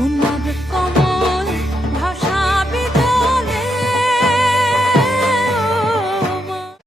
tonight.